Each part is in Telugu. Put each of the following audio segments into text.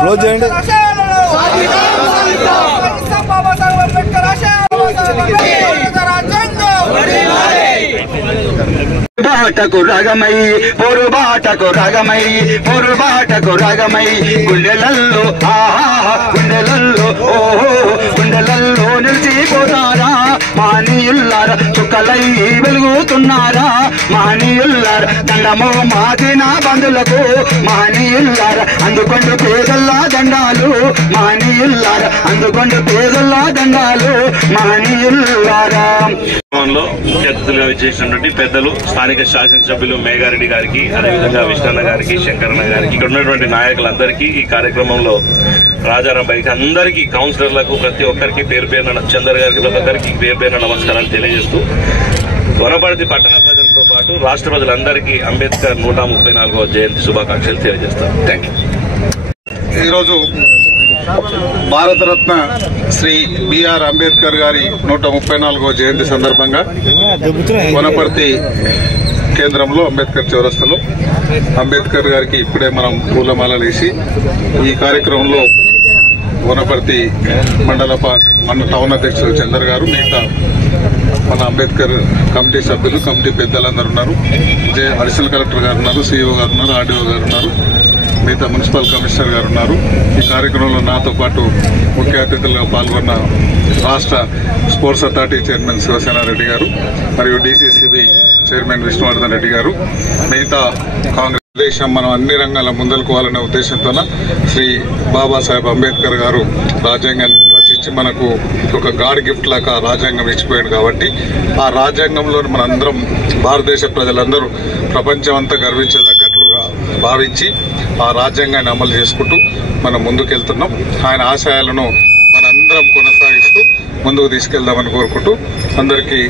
క్లోజ్ చేయండి. బాటకు రాగమై పొరుబాటకు రాగమై పొరుబాటకు రాగమై గుండెలల్లో ఆహా గుండెలల్లో ఓహో గుండెలల్లో నిలిచిపోతారా మానీయుల్లారా చుక్కలై వెలుగుతున్నారా మానీయుల్లారా దండమో మాదిన బంధులకు మానీయుల్లారా అందుకొండు పేదల్లా దండాలు మానీయుల్లారా అందుకొండు పేదల్లా దండాలు మానీయుల్లారా. ముఖ్య అతిథులుగా విచ్చేసినటువంటి పెద్దలు స్థానిక శాసనసభ్యులు మేఘారెడ్డి గారికి, అదేవిధంగా విష్ణన్న గారికి, శంకరన్న గారికి, ఇక్కడ ఉన్నటువంటి నాయకులందరికీ, ఈ కార్యక్రమంలో రాజారాం బైకి అందరికీ, కౌన్సిలర్లకు ప్రతి ఒక్కరికి పేరు పేరున, చందర్ గారికి ప్రతి ఒక్కరికి పేరు పేరున నమస్కారాలు తెలియజేస్తూ వనపర్తి పట్టణ ప్రజలతో పాటు రాష్ట్ర ప్రజలందరికీ అంబేద్కర్ 134వ జయంతి శుభాకాంక్షలు తెలియజేస్తాను. Thank you. ఈరోజు భారతరత్న శ్రీ బిఆర్ అంబేద్కర్ గారి 134వ జయంతి సందర్భంగా వనపర్తి కేంద్రంలో అంబేద్కర్ చౌరస్తాలో అంబేద్కర్ గారికి ఇప్పుడే మనం పూలమాలలు వేసి ఈ కార్యక్రమంలో వనపర్తి మన టౌన్ అధ్యక్షులు చందర్ గారు, మిగతా మన అంబేద్కర్ కమిటీ సభ్యులు, కమిటీ పెద్దలందరూ ఉన్నారు. అడిషనల్ కలెక్టర్ గారు ఉన్నారు, సిఇఓ గారు ఉన్నారు, ఆర్డీఓ గారు ఉన్నారు, మిగతా మున్సిపల్ కమిషనర్ గారు ఉన్నారు. ఈ కార్యక్రమంలో నాతో పాటు ముఖ్య అతిథులుగా పాల్గొన్న రాష్ట్ర స్పోర్ట్స్ అథారిటీ చైర్మన్ శివసేనారెడ్డి గారు మరియు డిసిసిబి చైర్మన్ విష్ణువర్ధన్ రెడ్డి గారు, మిగతా కాంగ్రెస్ దేశం మనం అన్ని రంగాల ముందలుకోవాలనే ఉద్దేశంతో శ్రీ బాబాసాహెబ్ అంబేద్కర్ గారు రాజ్యాంగాన్ని రచించి మనకు ఒక గాడ్ గిఫ్ట్ లాగా రాజ్యాంగం ఇచ్చిపోయాడు. కాబట్టి ఆ రాజ్యాంగంలో మనందరం భారతదేశ ప్రజలందరూ ప్రపంచం అంతా గర్వించదగ్గట్లుగా భావించి ఆ రాజ్యాంగాన్ని అమలు చేసుకుంటూ మనం ముందుకెళ్తున్నాం. ఆయన ఆశయాలను మనందరం కొనసాగిస్తూ ముందుకు తీసుకెళ్దామని కోరుకుంటూ అందరికీ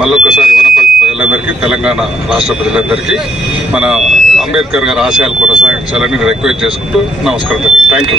మళ్ళొక్కసారి వనపర్తి ప్రజలందరికీ, తెలంగాణ రాష్ట్ర ప్రజలందరికీ మన అంబేద్కర్ గారి ఆశయాలు కొనసాగించాలని రిక్వెస్ట్ చేసుకుంటూ నమస్కారం. Thank you.